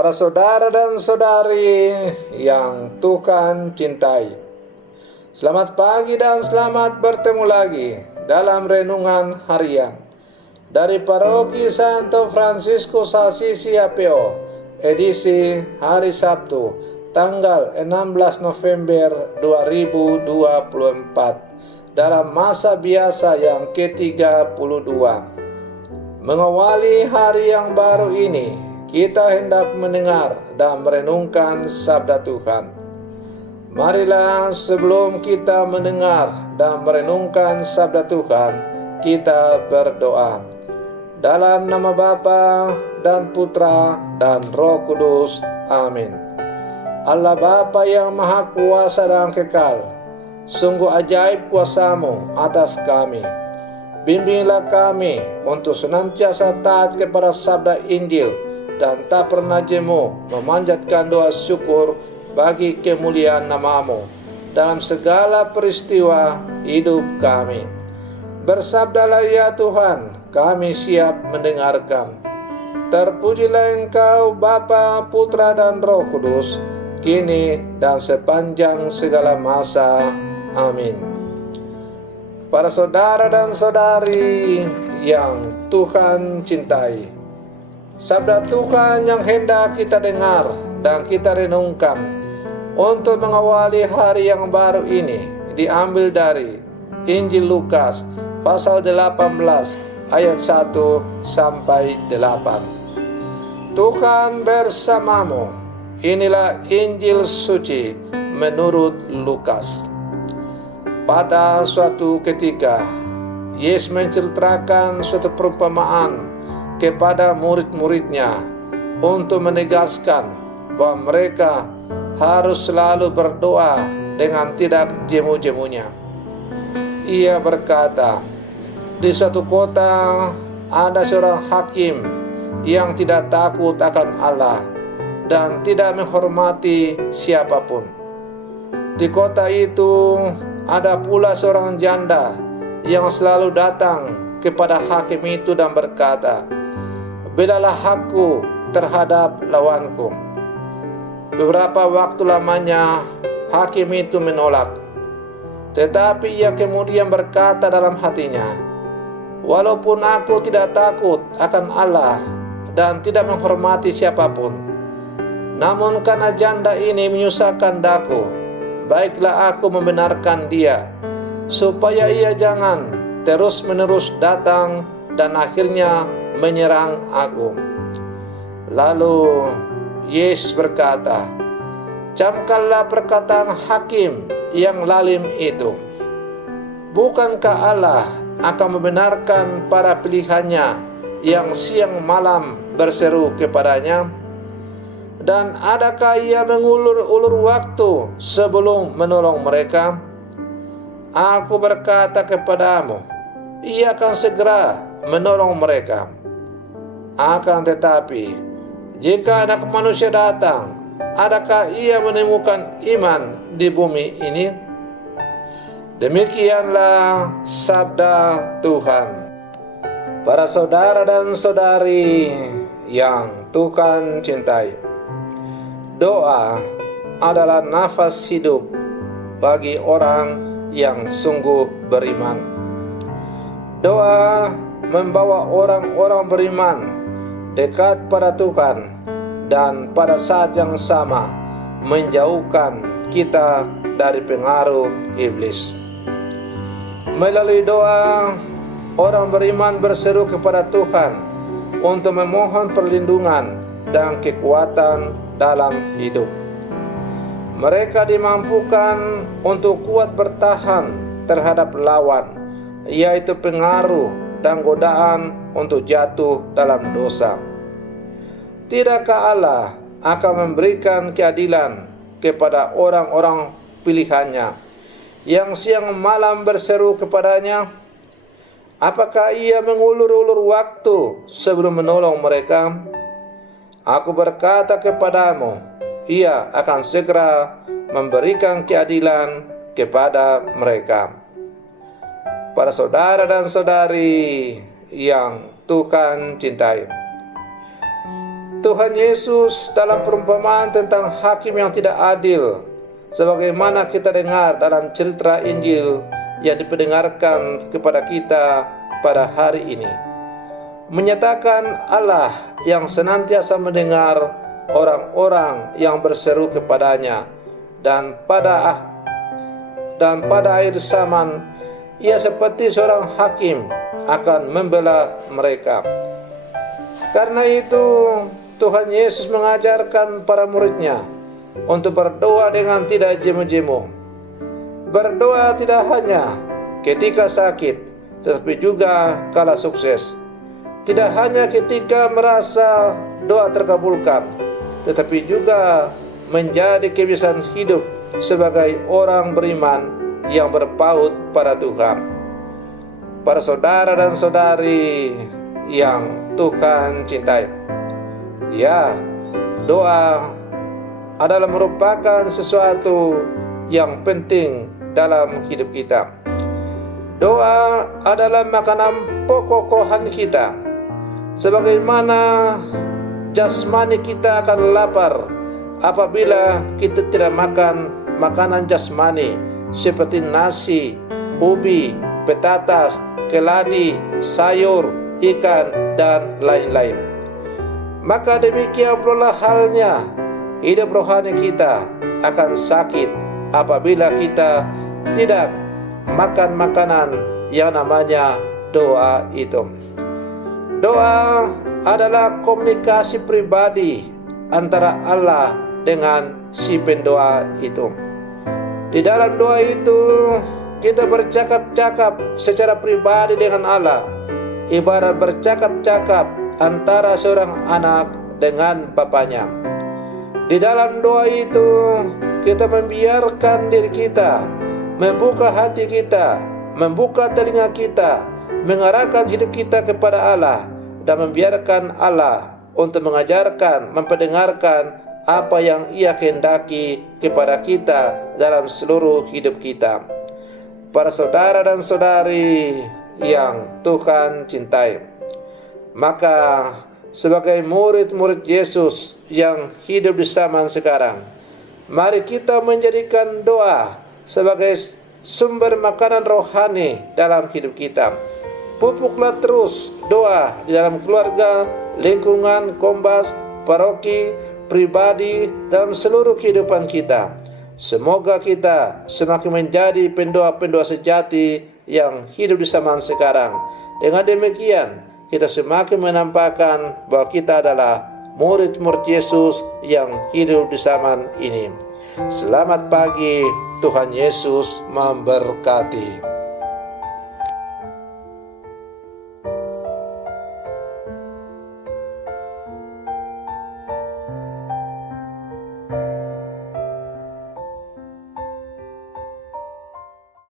Para saudara dan saudari yang Tuhan cintai, selamat pagi dan selamat bertemu lagi dalam renungan harian dari Paroki Santo Fransiskus Assisi APO, edisi hari Sabtu, tanggal 16 November 2024, dalam masa biasa yang ke-32. Mengawali hari yang baru ini, kita hendak mendengar dan merenungkan sabda Tuhan. Marilah sebelum kita mendengar dan merenungkan sabda Tuhan, kita berdoa. Dalam nama Bapa dan Putra dan Roh Kudus. Amin. Allah Bapa yang Maha Kuasa dan Kekal, sungguh ajaib kuasa-Mu atas kami. Bimbinglah kami untuk senantiasa taat kepada sabda Injil dan tak pernah jemu memanjatkan doa syukur bagi kemuliaan nama-Mu dalam segala peristiwa hidup kami. Bersabdalah ya Tuhan, kami siap mendengarkan. Terpujilah Engkau Bapa, Putra dan Roh Kudus, kini dan sepanjang segala masa. Amin. Para saudara dan saudari yang Tuhan cintai, sabda Tuhan yang hendak kita dengar dan kita renungkan untuk mengawali hari yang baru ini diambil dari Injil Lukas pasal 18 ayat 1 sampai 8. Tuhan bersamamu. Inilah Injil suci menurut Lukas. Pada suatu ketika, Yesus menceritakan suatu perumpamaan kepada murid-muridnya untuk menegaskan bahwa mereka harus selalu berdoa dengan tidak jemu-jemunya. Ia berkata, di suatu kota ada seorang hakim yang tidak takut akan Allah dan tidak menghormati siapapun. Di kota itu ada pula seorang janda yang selalu datang kepada hakim itu dan berkata, "Belalah aku terhadap lawanku." Beberapa waktu lamanya hakim itu menolak. Tetapi ia kemudian berkata dalam hatinya, "Walaupun aku tidak takut akan Allah dan tidak menghormati siapapun, namun karena janda ini menyusahkan daku, baiklah aku membenarkan dia, supaya ia jangan terus-menerus datang dan akhirnya menyerang aku." Lalu Yesus berkata, "Camkanlah perkataan hakim yang lalim itu. Bukankah Allah akan membenarkan para pilihannya yang siang malam berseru kepadanya? Dan adakah ia mengulur-ulur waktu sebelum menolong mereka? Aku berkata kepadamu, ia akan segera menolong mereka. Akan tetapi, jika Anak Manusia datang, adakah ia menemukan iman di bumi ini?" Demikianlah sabda Tuhan. Para saudara dan saudari yang Tuhan cintai, doa adalah nafas hidup bagi orang yang sungguh beriman. Doa membawa orang-orang beriman dekat pada Tuhan dan pada saat yang sama menjauhkan kita dari pengaruh iblis. Melalui doa, orang beriman berseru kepada Tuhan untuk memohon perlindungan dan kekuatan dalam hidup. Mereka dimampukan untuk kuat bertahan terhadap lawan, yaitu pengaruh dan godaan untuk jatuh dalam dosa. Tidakkah Allah akan memberikan keadilan kepada orang-orang pilihannya yang siang malam berseru kepadanya? Apakah ia mengulur-ulur waktu sebelum menolong mereka? Aku berkata kepadamu, ia akan segera memberikan keadilan kepada mereka. Para saudara dan saudari yang Tuhan cintai, Tuhan Yesus dalam perumpamaan tentang hakim yang tidak adil, sebagaimana kita dengar dalam cerita Injil yang diperdengarkan kepada kita pada hari ini, menyatakan Allah yang senantiasa mendengar orang-orang yang berseru kepadanya, dan pada akhir zaman Ia seperti seorang hakim akan membela mereka. Karena itu Tuhan Yesus mengajarkan para murid-Nya untuk berdoa dengan tidak jemu-jemu. Berdoa tidak hanya ketika sakit, tetapi juga kala sukses. Tidak hanya ketika merasa doa terkabulkan, tetapi juga menjadi kebiasaan hidup sebagai orang beriman yang berpaut pada Tuhan. Para saudara dan saudari yang Tuhan cintai, ya, doa adalah merupakan sesuatu yang penting dalam hidup kita. Doa adalah makanan pokok rohani kita. Sebagaimana jasmani kita akan lapar apabila kita tidak makan makanan jasmani seperti nasi, ubi, petatas, keladi, sayur, ikan, dan lain-lain. Maka demikian pula halnya hidup rohani kita akan sakit apabila kita tidak makan makanan yang namanya doa itu. Doa adalah komunikasi pribadi antara Allah dengan si pendoa itu. Di dalam doa itu kita bercakap-cakap secara pribadi dengan Allah, ibarat bercakap-cakap antara seorang anak dengan bapaknya. Di dalam doa itu kita membiarkan diri kita, membuka hati kita, membuka telinga kita, mengarahkan hidup kita kepada Allah, dan membiarkan Allah untuk mengajarkan, memperdengarkan apa yang Ia kehendaki kepada kita dalam seluruh hidup kita. Para saudara dan saudari yang Tuhan cintai, maka sebagai murid-murid Yesus yang hidup di zaman sekarang, mari kita menjadikan doa sebagai sumber makanan rohani dalam hidup kita. Pupuklah terus doa di dalam keluarga, lingkungan, kombas, paroki, pribadi, dalam seluruh kehidupan kita. Semoga kita semakin menjadi pendoa-pendoa sejati yang hidup di zaman sekarang. Dengan demikian, kita semakin menampakkan bahwa kita adalah murid-murid Yesus yang hidup di zaman ini. Selamat pagi, Tuhan Yesus memberkati.